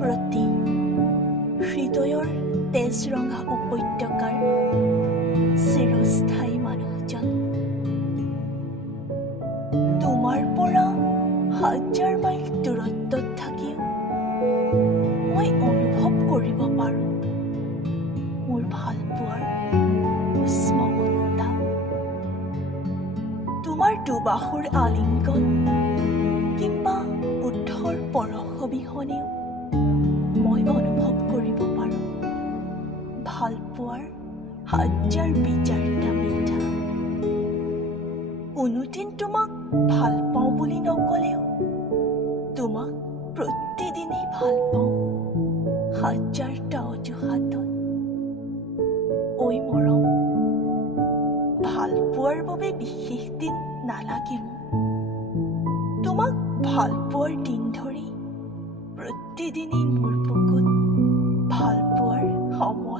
প্ৰতি হৃদয়ৰ তেজৰঙা উপত্যকাৰ চিৰস্থায়ী মানুহজন। তোমাৰ পৰা 1000 মাইল দূৰত্বত থাকিও মই অনুভৱ কৰিব পাৰোঁ মোৰ ভাল পোৱাৰ উষ্ম উত্তাপ। তোমাৰ দুবাহুৰ আলিংগন কিম্বা ওঠৰ পৰশ অবিহনেও মই অনুভৱ কৰিব পাৰোঁ ভাল পোৱাৰ 1000 বিজাৰ্তা মিঠা। কোনোদিন তোমাক ভাল পাওঁ বুলি নকলেও তোমাক প্ৰতিদিনেই ভাল পাওঁ 1000টা অজুহাতত। ঐ মৰম, ভাল পোৱাৰ বাবে বিশেষ দিন নালাগে মোক। তোমাক ভাল পোৱাৰ দিন ধৰি প্ৰতিদিনেই মোৰ বুকুত ভাল পোৱাৰ সময়